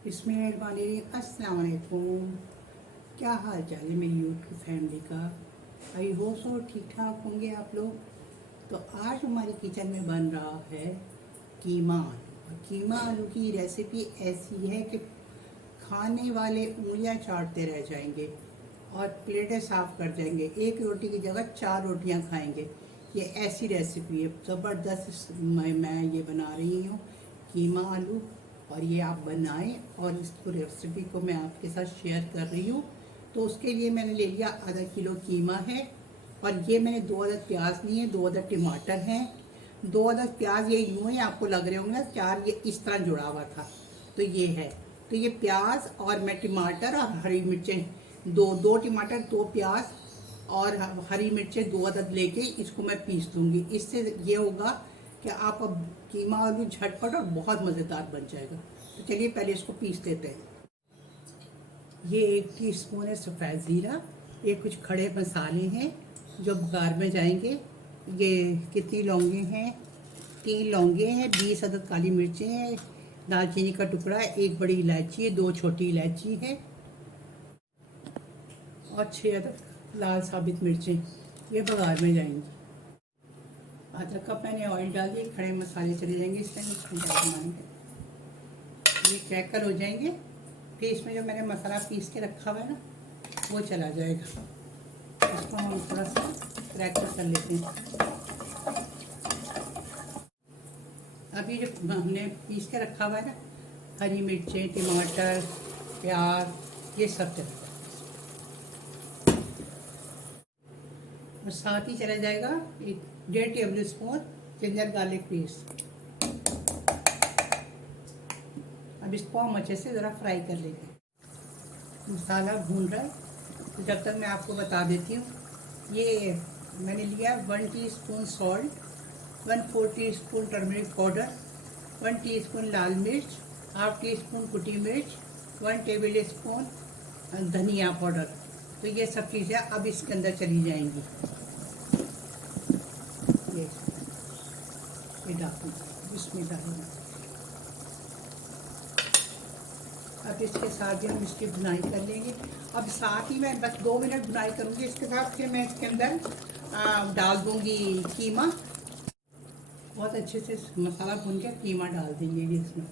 अस्सलाम वालेकुम। क्या हाल चाल है मेरी यूट्यूब फैमिली का। आई होप सो ठीक ठाक होंगे आप लोग। तो आज हमारे किचन में बन रहा है कीमा आलू। कीमा आलू की रेसिपी ऐसी है कि खाने वाले उंगलियां चाटते रह जाएंगे और प्लेटें साफ कर जाएंगे। एक रोटी की जगह 4 रोटियां खाएंगे। ये ऐसी रेसिपी है ज़बरदस्त। मैं ये बना रही हूँ कीमा आलू, और ये आप बनाएं और इसको रेसिपी को मैं आपके साथ शेयर कर रही हूँ। तो उसके लिए मैंने ले लिया आधा किलो कीमा है, और ये मैंने 2 अदद प्याज लिए, 2 अदद टमाटर हैं। 2 अदद प्याज ये यूँ ही आपको लग रहे होंगे ना, 4 ये इस तरह जुड़ा हुआ था, तो ये है। तो ये प्याज और मैं टमाटर और हरी मिर्चें, दो टमाटर 2 प्याज और हरी मिर्चें 2 अदद लेके इसको मैं पीस दूंगी। इससे ये होगा कि आप अब कीमा आलू झटपट और बहुत मज़ेदार बन जाएगा। तो चलिए पहले इसको पीस लेते हैं। ये 1 टीस्पून है सफ़ेद ज़ीरा। ये कुछ खड़े मसाले हैं जो बघार में जाएंगे। ये कितनी लौंगे हैं, 3 लौंगे हैं, 20 अदद काली मिर्चें हैं, दालचीनी का टुकड़ा है, 1 बड़ी इलायची है, 2 छोटी इलायची है और 6 अदद लाल साबित मिर्चें। ये बघार में जाएंगी। आधा कप मैंने ऑयल डाल दिया। खड़े मसाले चले जाएंगे इस टाइम बनाएंगे। ये क्रैकर हो जाएंगे, फिर इसमें जो मैंने मसाला पीस के रखा हुआ है ना, वो चला जाएगा। इसको हम थोड़ा सा क्रैकर कर लेते हैं। अभी जो हमने पीस के रखा हुआ है ना, हरी मिर्चें, टमाटर, प्याज, ये सब चला जाएगा। और साथ ही चला जाएगा 1.5 table spoon ginger garlic paste. अब इसको हम अच्छे से ज़रा फ्राई कर लेंगे। मसाला भून रहा है, तो जब तक मैं आपको बता देती हूँ। ये मैंने लिया 1 teaspoon salt, 1/4 teaspoon turmeric powder, 1 teaspoon लाल मिर्च, हाफ टीस्पून कुटी मिर्च, 1 टेबल स्पून धनिया पाउडर। तो ये सब चीज़ें अब इसके अंदर चली जाएंगी। ये डालूँ, इसमें डालूँ। अब इसके साथ भी हम इसकी भुनाई कर लेंगे। अब साथ ही मैं बस 2 मिनट भुनाई करूँगी इसके साथ। फिर मैं इसके अंदर डाल दूँगी कीमा। बहुत अच्छे से मसाला भून के कीमा डाल देंगे इसमें।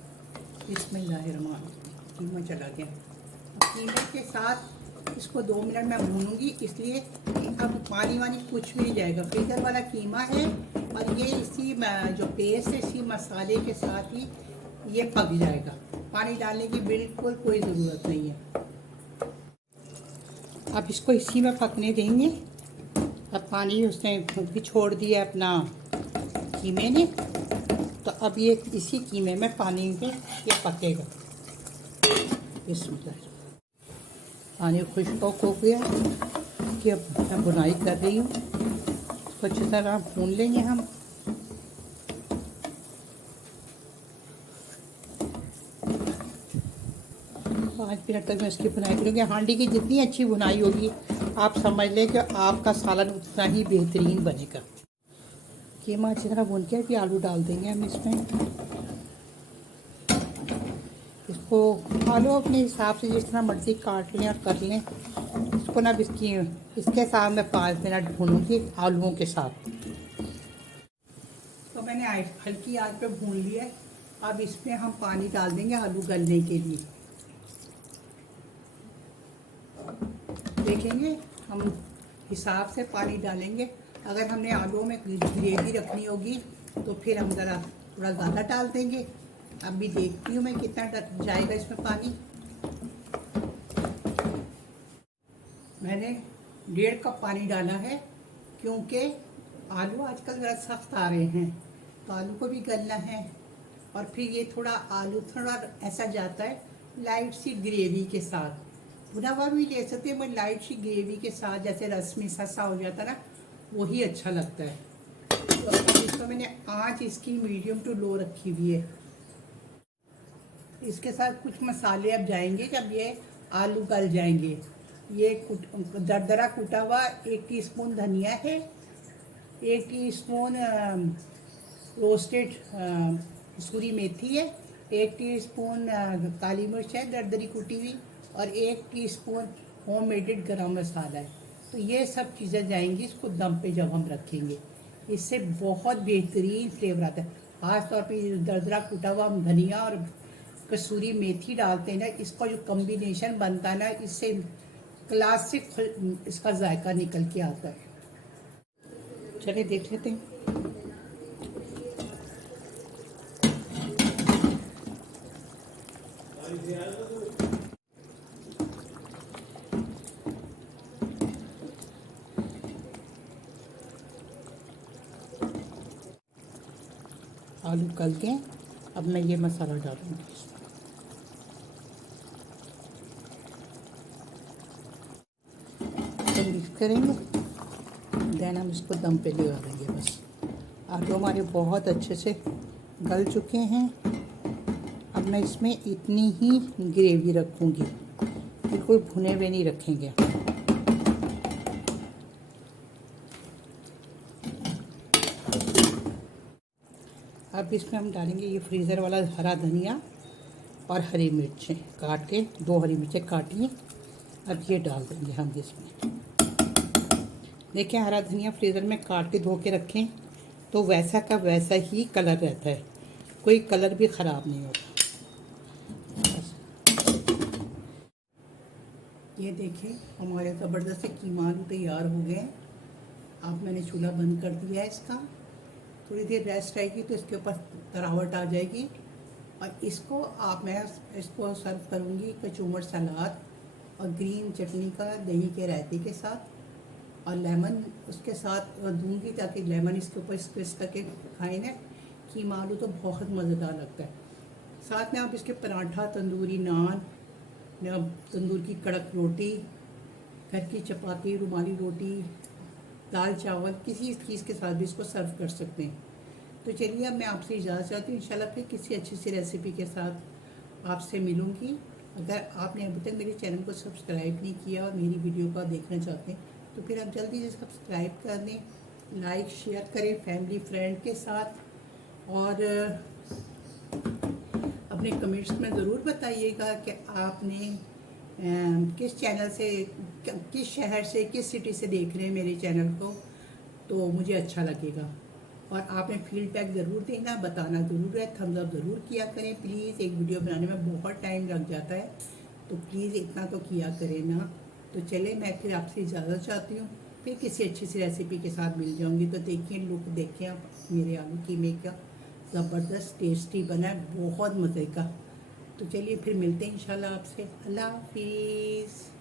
कीमा चला गया। अब कीमे के साथ इसको 2 मिनट मैं भूनूंगी, इसलिए अब पानी वानी कुछ भी नहीं जाएगा। फ्रीजर वाला कीमा है, और ये इसी जो पेस्ट है इसी मसाले के साथ ही ये पक जाएगा। पानी डालने की बिल्कुल कोई ज़रूरत नहीं है। अब इसको इसी में पकने देंगे। अब पानी उसने भी छोड़ दिया अपना कीमे ने, तो अब ये इसी कीमे में पानी में ये पकेगा। इसमें पानी खुश्क हो गया कि अब मैं बुनाई कर रही हूँ। इसको अच्छी तरह भून लेंगे हम। पाँच मिनट तक मैं इसकी बुनाई करूँगी। हांडी की जितनी अच्छी बुनाई होगी, आप समझ लें कि आपका सालन उतना ही बेहतरीन बनेगा। कीमा अच्छी तरह भून के फिर आलू डाल देंगे हम इसमें। इसको आलू अपने हिसाब से जिस तरह मर्ज़ी काट लें और कर लें। इसको ना इसके साथ मैं 5 मिनट भूनूंगी आलूओं के साथ। तो मैंने हल्की आंच पे भून लिया है। अब इसमें हम पानी डाल देंगे आलू गलने के लिए। देखेंगे हम हिसाब से पानी डालेंगे। अगर हमने आलूओं में ग्रेवी रखनी होगी तो फिर हम ज़रा थोड़ा ज़्यादा डाल देंगे। अभी देखती हूँ मैं कितना जाएगा इसमें पानी। मैंने 1.5 कप पानी डाला है, क्योंकि आलू आजकल ज़रा सख्त आ रहे हैं, तो आलू को भी गलना है। और फिर ये आलू थोड़ा ऐसा जाता है लाइट सी ग्रेवी के साथ। भुना हुआ भी ले सकते हैं, मैं लाइट सी ग्रेवी के साथ, जैसे रस्मी सा हो जाता है ना, वही अच्छा लगता है। तो इसको मैंने आँच इसकी मीडियम टू लो रखी हुई है। इसके साथ कुछ मसाले अब जाएंगे जब ये आलू गल जाएंगे। ये दरदरा कूटा हुआ 1 टीस्पून धनिया है, 1 टीस्पून रोस्टेड कसूरी मेथी है, 1 टीस्पून काली मिर्च है दरदरी कुटी हुई, और 1 टीस्पून होम मेडेड गरम मसाला है। तो ये सब चीज़ें जाएंगी इसको दम पे जब हम रखेंगे, इससे बहुत बेहतरीन फ्लेवर आता है। खास तौर पे दरदरा कुटा हुआ हम धनिया और कसूरी मेथी डालते हैं ना, इसका जो कॉम्बिनेशन बनता है ना, इससे क्लासिक इसका जायका निकल के आता है। चलिए देख लेते हैं। आलू गल गए, अब मैं ये मसाला डालूंगी। तो मिक्स करेंगे, देन हम इसको दम पे लगा देंगे बस। आलू हमारे बहुत अच्छे से गल चुके हैं। अब मैं इसमें इतनी ही ग्रेवी रखूँगी, बिल्कुल भुने हुए नहीं रखेंगे। अब इसमें हम डालेंगे ये फ्रीज़र वाला हरा धनिया और हरी मिर्चें काट के, 2 हरी मिर्चें काटी। अब ये डाल देंगे हम इसमें। देखिए हरा धनिया फ्रीज़र में काट के धो के रखें तो वैसा का वैसा ही कलर रहता है, कोई कलर भी ख़राब नहीं होता। ये देखें हमारे ज़बरदस्त कीमा आलू तैयार हो गए। अब मैंने चूल्हा बंद कर दिया है इसका। थोड़ी देर रेस्ट आएगी तो इसके ऊपर तरावट आ जाएगी, और इसको मैं इसको सर्व करूँगी कचूमर सलाद और ग्रीन चटनी का दही के रायते के साथ, और लेमन उसके साथ दूंगी ताकि लेमन इसके ऊपर स्क्विज करके खाएं ना। कीमा आलू तो बहुत मज़ेदार लगता है। साथ में आप इसके पराठा, तंदूरी नान या तंदूर की कड़क रोटी, घर की चपाती, रुमाली रोटी, दाल चावल, किसी चीज़ के साथ भी इसको सर्व कर सकते हैं। तो चलिए अब मैं आपसे इजाज़त चाहती हूँ। इंशाल्लाह फिर किसी अच्छी सी रेसिपी के साथ आपसे मिलूँगी। अगर आपने अभी तक मेरे चैनल को सब्सक्राइब नहीं किया और मेरी वीडियो को देखना चाहते हैं तो फिर आप जल्दी से सब्सक्राइब कर दें, लाइक शेयर करें फैमिली फ्रेंड के साथ, और अपने कमेंट्स में ज़रूर बताइएगा कि आपने किस चैनल से, किस शहर से, किस सिटी से देख रहे हैं मेरे चैनल को, तो मुझे अच्छा लगेगा। और आपने फीडबैक ज़रूर देना, बताना ज़रूर है, थम्स अप ज़रूर किया करें प्लीज़। एक वीडियो बनाने में बहुत टाइम लग जाता है, तो प्लीज़ इतना तो किया करें ना। तो चले मैं फिर आपसे इजाज़त चाहती हूँ, फिर किसी अच्छी सी रेसिपी के साथ मिल जाऊँगी। तो देखिए लुक देखें आप मेरे आलू कीमे का, ज़बरदस्त टेस्टी बना है, बहुत मज़े का। तो चलिए फिर मिलते हैं इंशाल्लाह आपसे। अल्लाह हाफिज़।